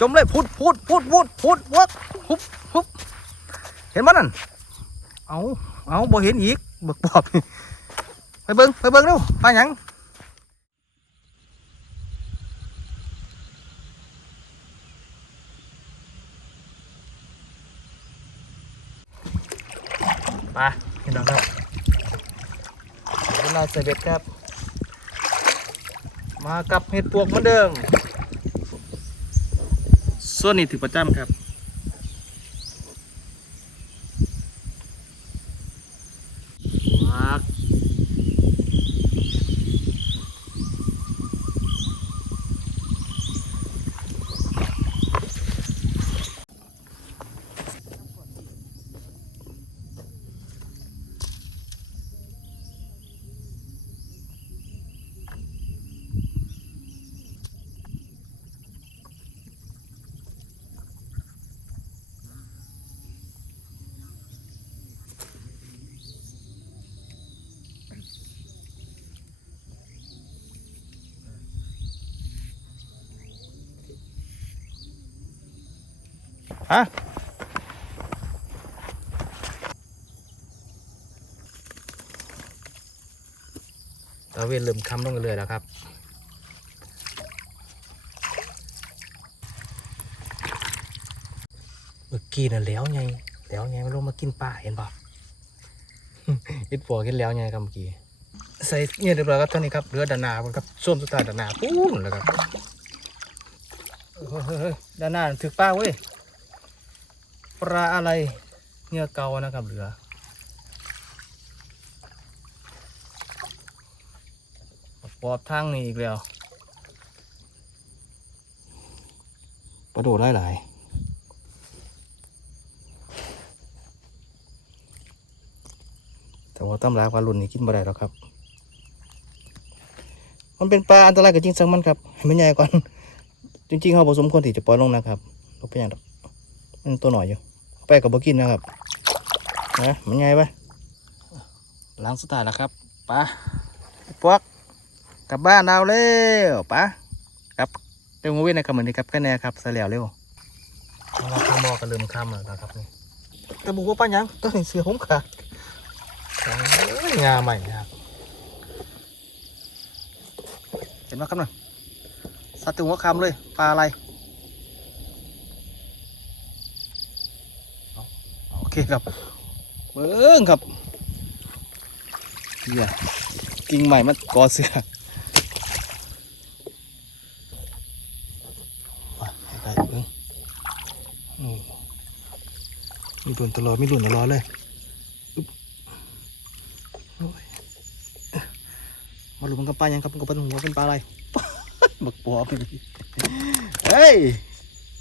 จมเลยพุดพุดพุดพุดพุดวักฮุบฮุบเห็นมั้นั่นเอาเอาบ่เห็นอีกบักปอบไปเบิ้งไปเบิ้งดูปลาหยังปลาเห็นดอกครับเวลาใส่เบ็ดครับ มากับเห็ดปวกเหมือนเดิม ส่วนนี้ถือประจำครับ มาก ฮะตะเวนเริ่มคำลงกันเลยแล้วครับเมื่อกี้น่ะแล้วไงแล้วไงมันลงมากินปลาเห็นป่ะเห็ดปวกกินแล้วไงครับเมื่อกี้ใส่เนี่ยเรียบร้อยครับท่านี้ครับเรือดานาครับส้มสุดท้ายดานาปูนแล้วครับเฮ้ยเฮ้ยเฮ้ยดานาถือป้าเว้ย ปลาอะไรเนี่ยเกานะครับเรือ ปอบทางนี้อีกแล้วปลาโดดหลายหลายแต่ว่าตำราปลาลุ่นนี่กินบ่ได้แล้วครับ มันเป็นปลาอันตรายกับจริงสังมันครับให้มันใหญ่ก่อน จริงๆเขาผสมควรที่จะปล่อยลงนะครับเราเป็นอย่างมันตัวหน่อยอยู่ ไปกับบกินนะครับนะมันไงไปล้างสุดท้ายแล้วครับปะพวกกลับบ้านเราเร็วปะกลับเร็วมาเว้นนะครับเหมือนนี้ครับแค่แน่ครับเสยแล้วเร็วเราข้ามมอกันเริ่มข้ามแล้วนะครับนี่แต่บุกว่าป้ายังต้องเห็นเสือผมขาดโอ้ยงาใหม่นะครับเห็นไหมครับน่ะสัตว์ตัวหัวคำเลยปลาอะไร โอ เคครับเบิ้งครับเฮียกิ่งใหม่มันกอเสือมาได้เบิ้งอืมมีดุนตลอดมีดุนตลอดเลยมาดูมันกับปลายังครับมันกับปลาหัวเป็นปลาอะไรบักปอบเลยเฮ้ย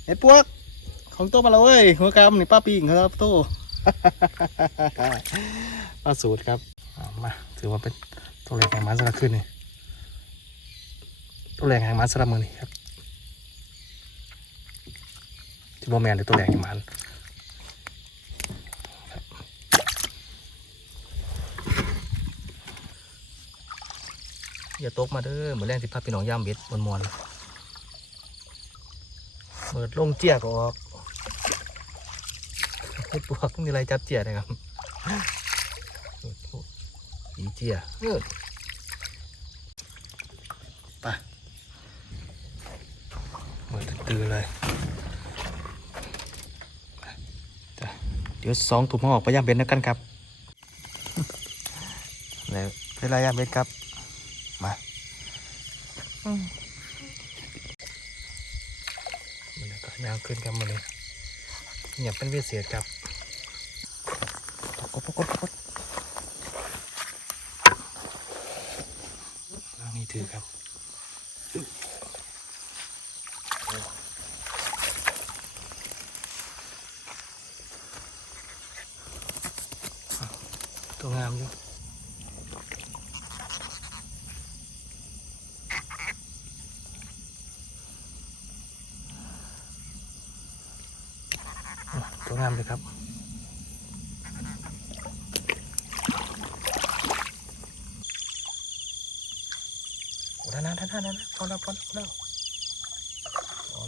ไอ้พวกของโตมาแล้วเว้ยหัวกำนี่ป้าปีงครับโต ป้าสูตรครับมาถือว่าเป็นตัวแรงแห่งมันสำหรับคืนนี่ตัวแรงแห่งมันสำหรับมือนี่ครับที่บอแมนหรือตัวแรงแห่งมันอย่าตกมาเด้อเหมือนแรงที่พัดพี่น้องย่ามเบ็ดมวนมวนๆเปิดลงเจียกออก ให้ปวกมีอะไรจับเจียนะครับอีเจียไปเมื่อตื่นเลยเดี๋ยวสองถุงอออกไปย่างเบ็ดนะกันครับแล้วเวลาย่างเบ็ดครับ มาอืมมันก็ยาวขึ้นครับมันเลยเงียบเป็นพิเศษครับ กดกดกดนี่ถือครับ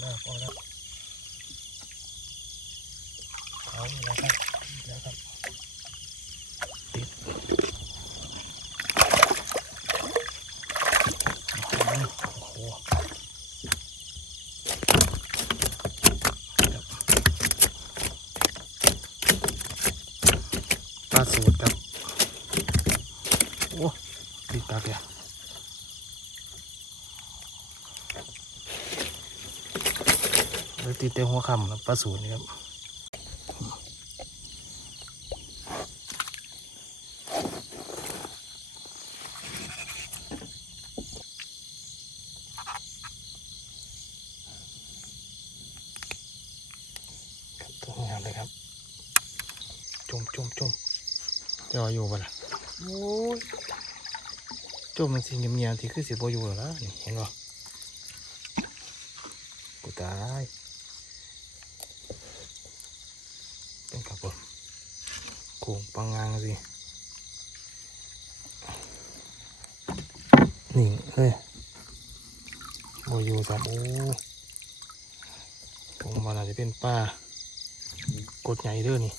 แล้วพอแล้วเอาแล้วครับแล้วครับ เลยติดเต็มหัวคำนะปลาสูตรนี่ครับครับตัวงามเลยครับจุ่มจุ่มจุ่มจะเอาอยู่ปะล่ะโอ้ยจุ่มมันสิเงียบๆที่คือสิบอยู่แล้วล่ะนี่เห็นป่กูตายเป็นกับผม โค้งปังงางสิหนี่เฮ้ยโบอยู่สามโอ้ผมว่าน่าจะเป็นป้ากดใหญ่เด้อนี่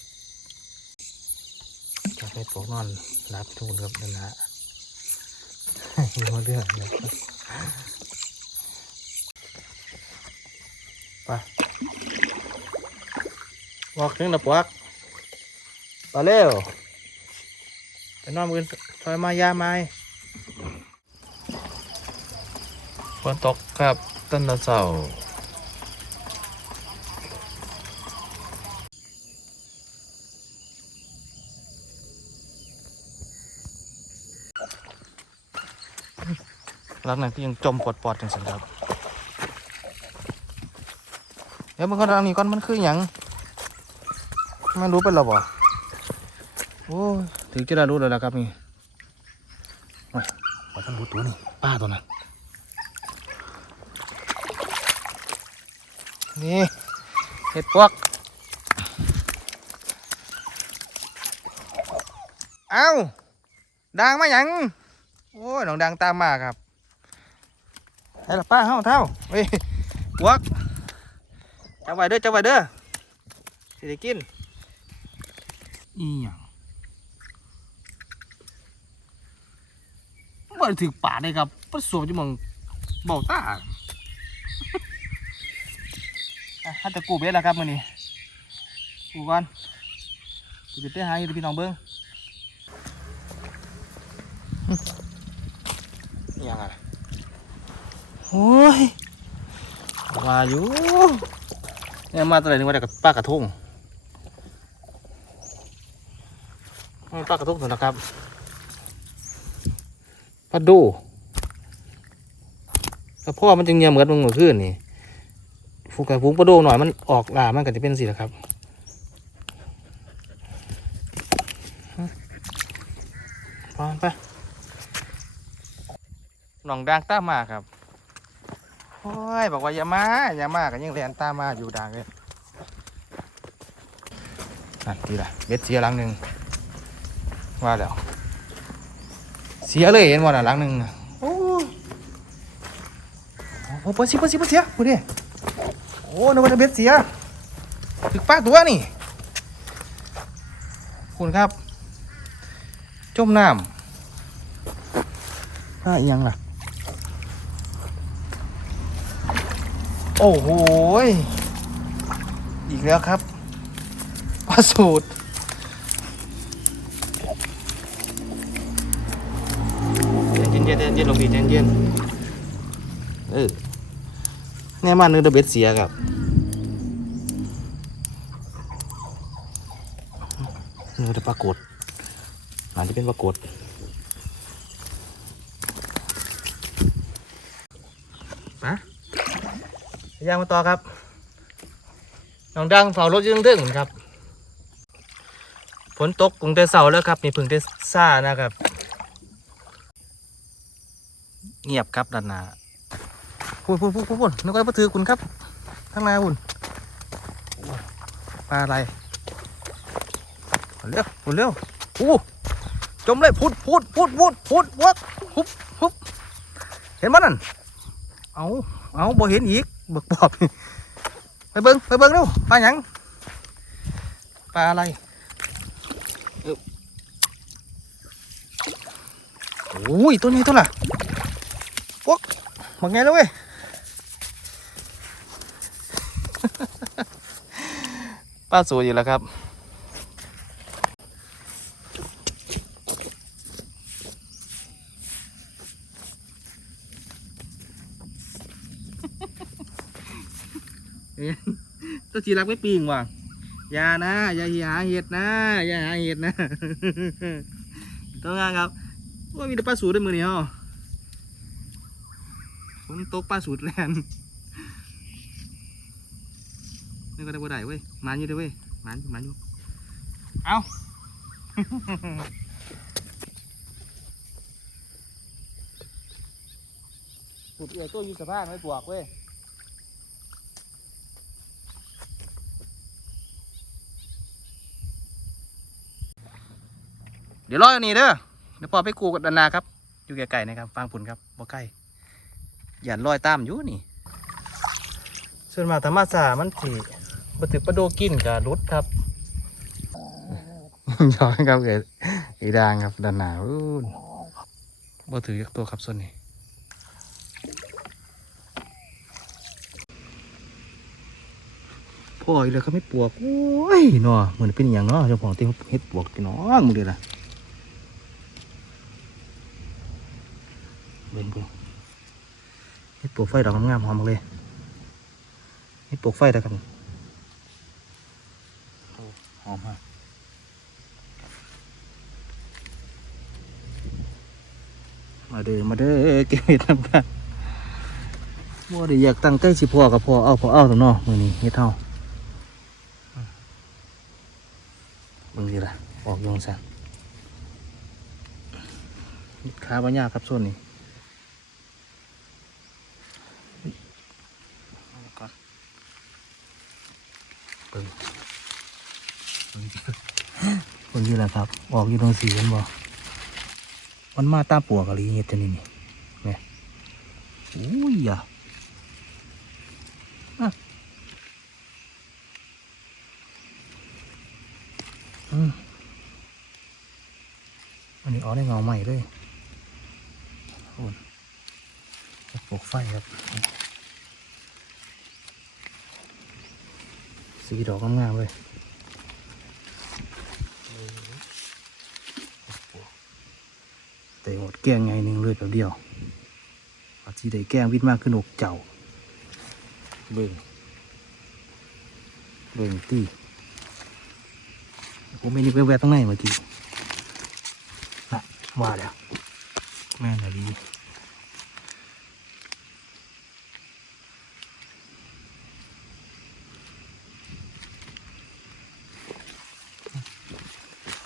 จากให้พวกนอนรับทุนครับนั่นนะหัวเรื่องเนี่ยไปบอกถึงนะปวัก ไปเร็วไปนอนมือถอยมายาไม้ฝนตกครับต้นตะเสาลักนั้นก็ยังจมปอดๆจังสันครับเดี๋ยวมันก็ทางนี้ก่อนมันคือหยังไมันรู้เป็นหรอบ่ อ้ถึงจะได้รู้แล้วล่ะครับนี่โอ้ยว่าต้องรู้ตัวนี่ป้าตัวนั้นนี่เห็ดพวกเอ้าดังมาหยังโอ้ยน้องดังตามมาครับไอ้ละป้าเฮาเท่าเฮ้ยพวกจับไว้เด้อจับไว้เด้อสิได้กินอีหยัง บ่ได้ถึกป่าเลยครับประสวบจะมองเบ้าตาอะถ้าจะกูเบ็ดแล้วครับมื้อนี้กูก่อนกูจะไปหาอยู่พี่น้องเบิ่งอื้ออิหยังอะโอ้ยว่าอยู่เนี่ยมาตัวไหนนึกว่าได้กับป้ากระทงมันป้ากระทงสุดนะครับ ปลาดูแล้วพ่อมันจึงเงียบเหมือนมึงเหมื่อคืนนี่ฟูกับฟูงปลาดูหน่อยมันออกลามันก็จะเป็นสิละครับไปไปหนองดังตามมาครับโอ้ยบอกว่าอย่ามาอย่ามากันยังเรียนตามมาอยู่ดังเลยนั่นทีละเบ็ดเสียหลังหนึ่งว่าแล้ว เสียเลยเห็นว่าน่ะหลังหนึ่งน่ะโอ้ยโอ้เปิดสิเปิดสิเปิดเสียพูดดิโอ้นึกว่าจะเบ็ดเสียถึกป้าตัวนี่คุณครับ จมน้ำอะอีหยังล่ะ โอ้โหยอีกแล้วครับปลาสูตรเย็นเย็นเย็นลงดีเย็นเย็นเออแน่มาเนื้อเดอะเบ็ดเสียครับนื้อเดอะปรากฏอาจจะเป็นปรากฏปะย่างมาต่อครับน้องดังเฝ้ารถยืงดึงครับ ฝนตกกรุงแต่เสาแล้วครับ มีพึ่งแต่ซ่านะครับ เงียบครับด้านหน้าพูดพูดพูดพูดพูดนึกว่ามาถือคุณครับข้างหน้าคุณปลาอะไรเร็วคุณเร็วโอ้จมเลยพูดพูดพูดพูดพูดวักฮุบฮุบเห็นมั้ยนั่นเอาเอาบ่เห็นอีกบึกบอบไปเบิ้งไปเบิ้งเร็วปลาหยังปลาอะไรอ้าโอ้ยตัวนี้ตัวละ มาไงแล้วเว้ย ป้าสวยอยู่แล้วครับ ตัวจีรักไม่ปีงว่ะอย่านะ อย่าหาเห็ดนะ อย่าหาเห็ดนะ ต้องงานครับว่ามีแต่ปลาสูตรด้วยมือนี่ฮะ ผมตกปลาสูตรแลนนี่ก็ได้บ่ได้เว้ยมันอยู่เด้อเว้ยมันอยู่มันอยู่เอาสุดเอือตัวอยู่สภาพไม่บวกเว้ยเดี๋ยวรออยู่นี่เด้อเดี๋ยวพอไปกูกับดานนาครับ อยู่ไกลๆนะครับ ฟังผุนครับบ่ใกล้ หยันลอยตามอยู่นี่ ส่วนมากธรรมศาสตร์มันสิบ่ถือประโดกินกับรุดครับยอมครับเกิดอีดางครับดานนาอู้นบ่ถือยักตัวครับส่วนนี้พ่ออีกแล้วก็ไม่ปวกโอ้ยเนาะเหมือนเป็นอหย่างเนาะเจ้าของที่เฮ็ดปวกพี่น้องมึงเดี๋ยวละเบิ่งเบิ่ง เฮ็ดปวกไฟดอกงามๆหอมมากเลยเฮ็ดปวกไฟได้ครับโอ้หอมมากมาเด้อมาเด้อเก็บเห็ดน้ำกันบ่ได้อยากตั้งใจสิพ่อกับพ่อเอาพ่อเอาตัวเนาะมื้อนี้เฮ็ดเฮาเบิ่งดีละออกโยงสันขาบางยากครับส่วนนี้เอาก่อนเบิ่งเบิ่ง เบิ่งดีละครับ ออกอยู่ตรงสีเห็นบ่มันมาตาปวกอะลีเฮ็ดจังนี่นี่เนี่ยอุ้ยอะอันนี้ออกได้เงาใหม่เลยโอนปลูกไฟครับ สีดอกงามๆเลย แต่หมดแกงไงหนึ่งเลยแบบเดียวอาจจะได้แกงวิทย์มากขึ้นอกเจ้า เบิ่งเบิ่งตีผมไม่นึกแวบๆตรงไหนเมื่อกี้นะว่าแล้วแม่นอะไรดี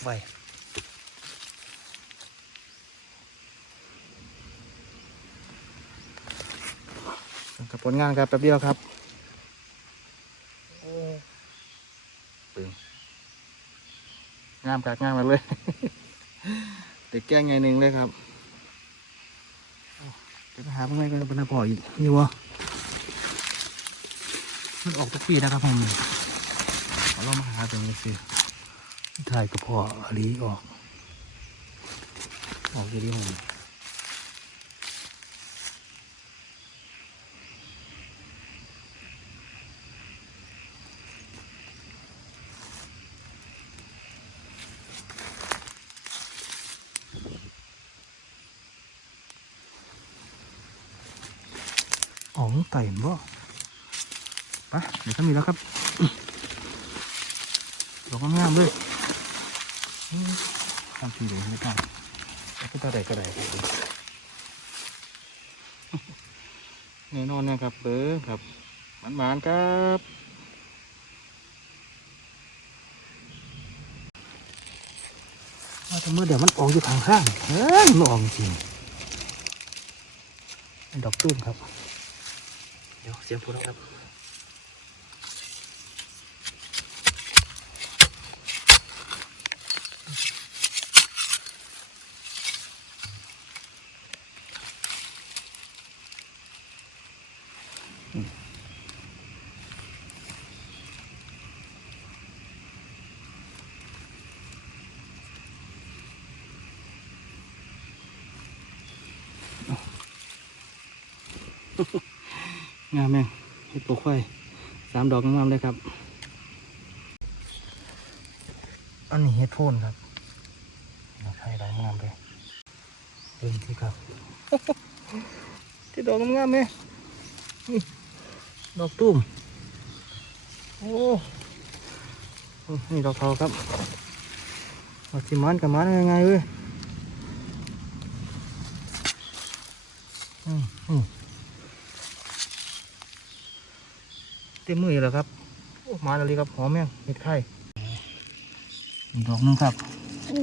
ไฟ กับผลงานครับแป๊บเดียวครับปึงงามกากงามมาเลยเด็กแกล้งไงหนึ่งเลยครับเดี๋ยวไปหาพวกนี้ก็เป็นปล่อยอีกนี่วะมันออกทุกปีนะครับผมเอาเรามาหาตรงนี้สิถ่ายกับพ่ออลีออก ออกอยู่ที่ผม อ๋อกไต่บ่ไปเดี๋ยวก็มีแล้วครับดอกงามๆเลยทำทีเดียวไม่ต้องแล้วก็ตัวใดก็ได้แน่นอนนะครับเบอร์ครับหวานๆครับว่าแต่เมื่อเดี๋ยวมันออกอยู่ข้างๆเฮ้ยมันออกจริงดอกตุ้มครับ 이제 보라고 Ha ha. 음. 음. งพูดแล้วครับงามแม่งเห็ดปกไฟสามดอกงามๆเลยครับ อันนี้เห็ดโพนครับดอกไฟดอกงามเลยเดินที่ครับที่ดอกงามๆไหมนี่ดอกตุ้มโอ้โอ้นี่ดอกทอครับเอาสิมันกับมันยังไงเว้ยอืมอืม เต็มมืออยู่แล้วครับโอ้มาแล้วเลยครับหอมแม่งเห็ดไข่อีกดอกหนึงครับโอ้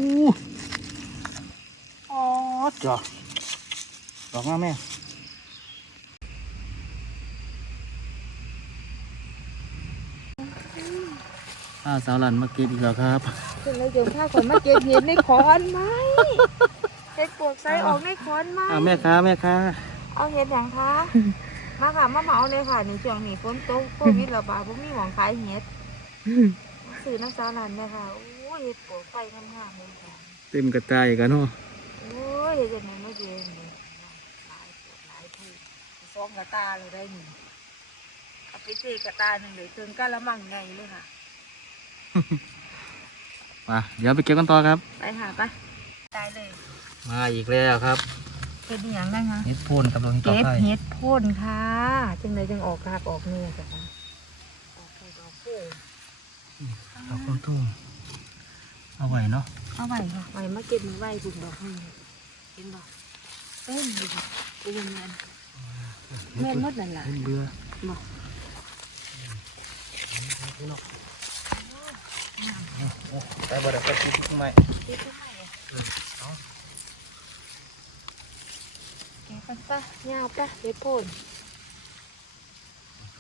อ๋อจ้ะดอกงามแม่งอ้าวสาวหลันมาเก็บอีกแล้วครับถึงเราเดี๋ยวข้าขอนมาเก็บเห็ดในขอนไหมเห็ดปวกใส่ออกในขอนไหมอ้าวแม่ค้าแม่ค้าเอาเห็ดอย่างคะ มาค่ะมาเหมาเลยค่ะในช่วงนี้ฝนตกโควิดระบาดผมมีหวังขายเห็ดซื้อน้ำซาลันเลยค่ะโอ้ยเห็ดปวกไฟงามๆเลยค่ะเต็มกระจายกันเนาะโอ้ยเห็ดยังไงไม่เย็นเลยหลายปวกหลายทีสองกระตาเลยได้หนึ่งเอาไปตีกระตาหนึ่งเลยเติมกะละมังไงเลยค่ะมาเดี๋ยวไปเก็บกันต่อครับ ไปหาไปตายเลย มาอีกแล้วครับ เห็ดอหย่างได้คะเห็ดโพนกับดอกเห็ดต่อเก็บไข่เห็ดโพ่นค่ะ จังเลยจังออกคากออกเนี่ยจ้ะค่ะออกผูดออกผูดอกต้นตุ้มเอาไว้เนาะเอาไว้ค่ะไว้มาเก็บมือไว้บุญดอกให้เห็นบ่เต้นเลยค่ะกูยังแมนแม่นหมดนั่นล่ะเห็ดเบื่อบ่แต่บ่ได้ก็คิดทำไมเก็บทำไมอะเก็บกันปะยาวปะเห็ดโพ่น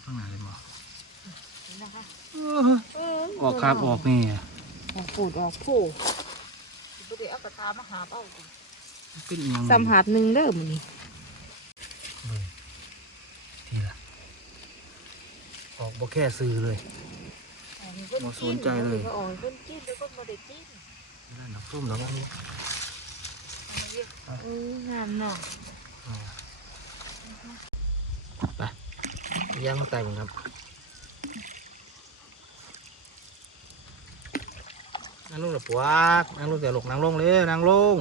ข้างหน้าเลยบ่เห็นนะคะออกครับออกนี่ออกผูดออกผูบ่ได้เอากระตามาหาเป้าดิเป็นอีหยังสำหาบหนึ่งเด้อมื้อนี้ทีละออกบ่แค่ซื้อเลยบ่สนใจเลยออกเพิ่นกินแล้วก็บ่ได้กินนั่นดอกส้มดอกนี้เอองามเนาะ ไป ย่างมาใส่ผมครับนั่งลงเดี๋ยวปวกนั่งลงเดี๋ยวหลกนั่งลงเลยนั่งลง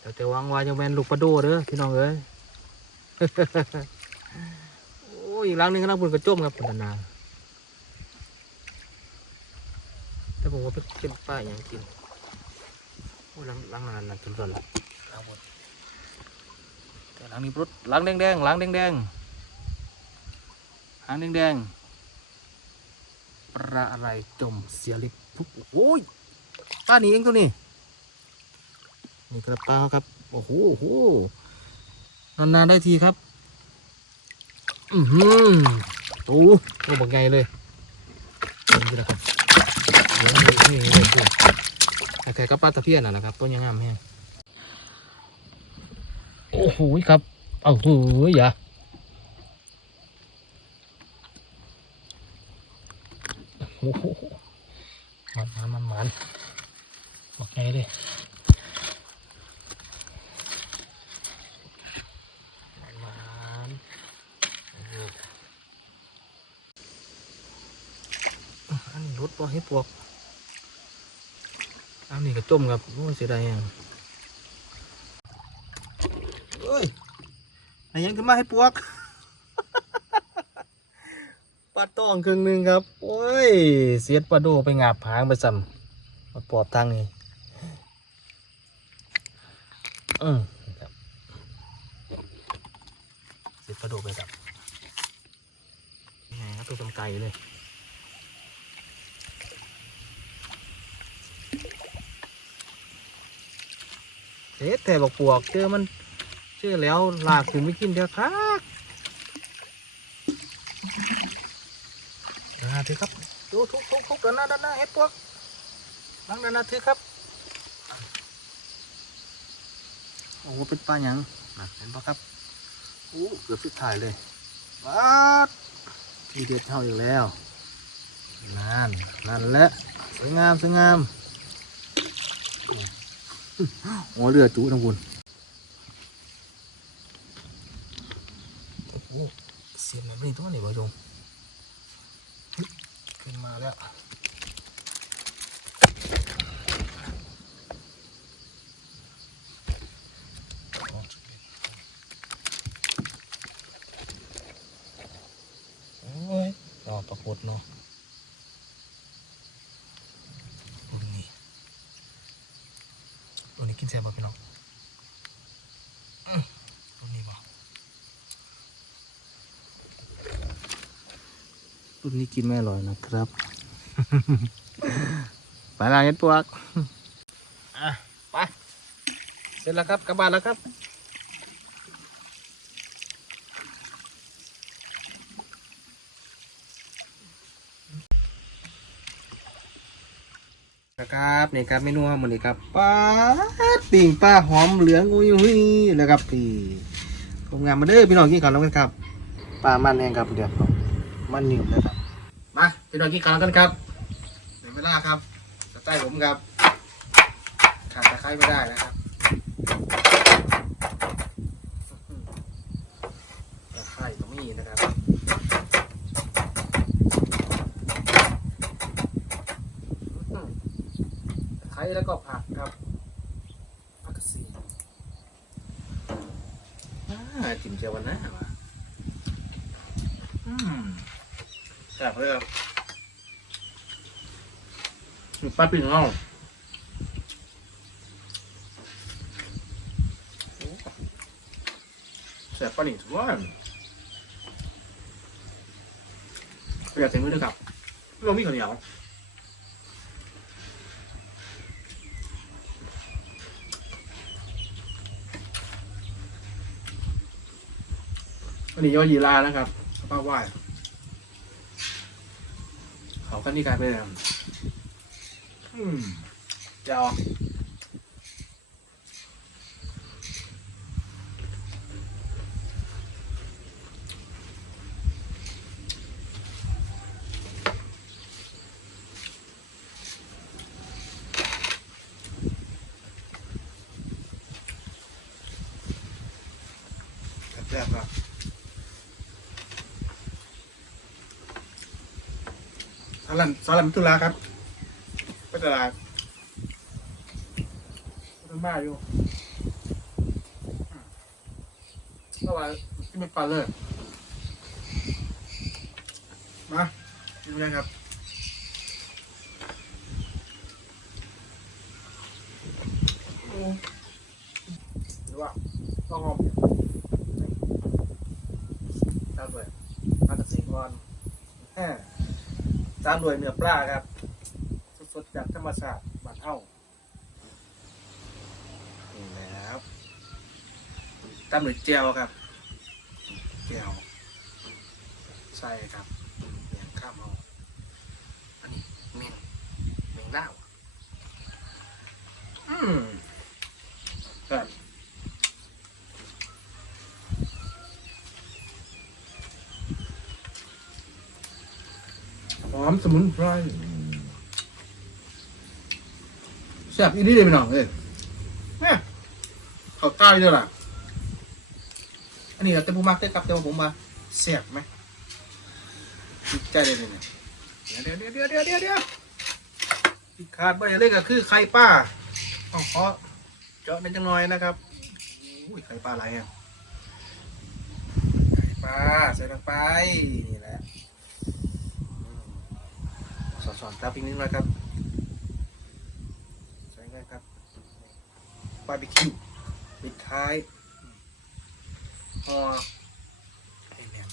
เดี๋ยวจะวางไว้จะเป็นลูกปลาโดเด้อพี่น้องเอ้ย โอ้ยอีกหลังหนึงก็น่าบุญกระจมครับคุณนา นแต่ผมว่เป็นเป็นป้าอย่างกินโอ้ยหลังหลังนั้นนะจนก่อนละหลังหมดแต่หลังนี้ปลุดหลังแดงแดงๆหลังแดงแดงๆหางแดงแดงปลาอะไรจมเสียลิบปุ๊บโอ้ยป้าหนีเองตัวนี้นี่กระเป๋าครับโอ้โหโอ้โหนานๆได้ทีครับ อือหือโอ้โหบอกไงเลยนี่นะครับ นี่นี่นี่นี่แค่กับปลาตะเพียนน่ะนะครับ ต้นยังงามแห้งโอ้โหครับ เอาโหอย่าโอ้โหมันมันมันมันบอกไงเลยมันอันนี้รถปอให้ปวก อันนี้ก็จมครับโอ้เสียดายยังเอ้ยอะไรยังขึ้นมาให้ปวกปลาตองครึ่งหนึ่งครับ โอ้ย เสียดปลาโดไปงาบหางไปซ้ำมาปอบทางนี้อืมครับ เสร็จกระโดดไปครับนี่ไงครับตัวสำไก่เลย เอ๊ะ แต่บอกปวกเจอมันเจอแล้วลากถึงไม่กินเดียวครับเดี๋ยวหาถือครับดูทุกทุกทุกด้านหน้าด้านหน้าเฮ็ดปวกลังด้านหน้าถือครับโอ้เป็นปลาหยังนะเห็นปะครับโอ้เกือบสุดท้ายเลยว้าทีเด็ดเท่าอีกแล้วนั่นนั่นแหละสวยงามสวยงาม โอ้เรือจุทั้งคุณเสียงแบบนี้ตัวนี้บ่จงขึ้นมาแล้วโอ้ยดอกปรากฏเนาะ ตัวนี้ตัวนี้ กินแซ่บป่ะพี่น้องอื้อตัวนี้บ่ตัวนี้กินไม่อร่อยนะครับ ไปลาเห็ดปวกอะไป เสร็จแล้วครับกลับบ้านแล้วครับ ครับนี่ครับเมนูของมันนี่ครับปลาปิ่งปลาหอมเหลืองอุ้ยอุ้ยแล้วครับพี่ผมงานมาเด้อพี่น้องกินข้าวแล้วกันครับปลามันแองครับเดี๋ยวมันนิ่มนะครับมาพี่น้องกินข้าวแล้วกันครับเดี๋ยวเวลาครับสไตล์ผมครับขาดตะไคร้ไม่ได้นะครับตะไคร้ก็มีนะครับ ไข่ แล้วก็ผักครับผักกระสีอ่าจิ้มเจียววันนะมาอืมแซ่บเลยครับปลาปิ่งเอาโอ้แซ่บปาหนิทุกวันประหยัดใส่มือด้วยครับเรามีข้าวเหนียว วันนี้ยอดยีรานะครับป้าไหว้เขาก็นี่กลายเป็นอะไรอืมจะเอาแซ่บๆครับ สารันสารันตุลาครับไปตลาดเป็นบ้าอยู่เมื่อวาที่ไม่ปลาเลยมาดูกันครับโอ้หรือว่าต้องหอมตามด้วยมาตัดสีก่อนแฮ่ ตามด้วยเนื้อปลาครับ สดๆจากธรรมชาติบ้านเฮานี่แหละครับตามด้วยเจียวครับเจียวใส่ครับเมียงข้ามเอาอันนี้เมงเมงดาวอืมครับหอ มุนไพรแซ่บอีนี่เลยพี่น้องเอ้ยเนี่ยเขาใต้ด้วยล่ะ อันนี้เราแต่ผู้มักได้อครับแต่ว่าผมมาแซ่บไหมติดใจเลยเนี่ยเดี๋ยวเดี๋ยวเดี๋ยวเดี๋ยวเดี๋ยวเดี๋ยวที่ขาดไปอย่าเล็กก็คือไข่ป้าอาขอเจาะเป็นจังหน่อยนะครับอุ้ยไข่ปลาอะไรอะไข่ปลาใส่ลงไปนี่แหละอืม สอนตาปิ้งนิดหน่อยครับใส่เลยครับบาร์บีคิวปิดท้ายห่อให้แน่น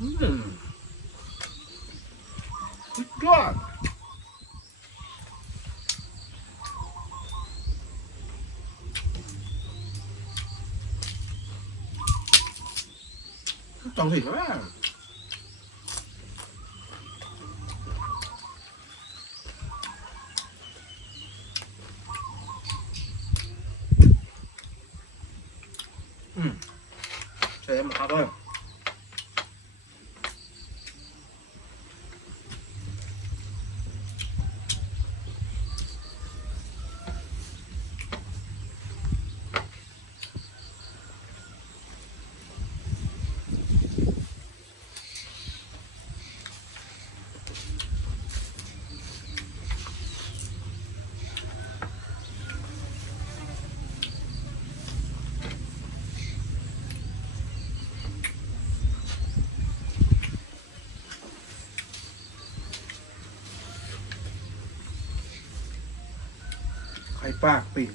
อืมสุดยอด ต้องถึงแล้ว อืม ปากปิ่ง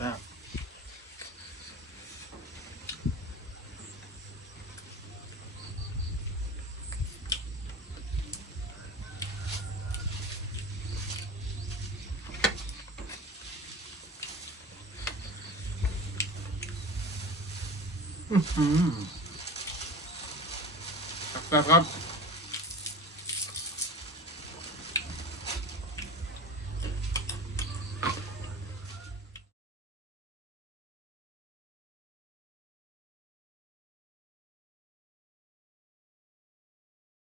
ครับครั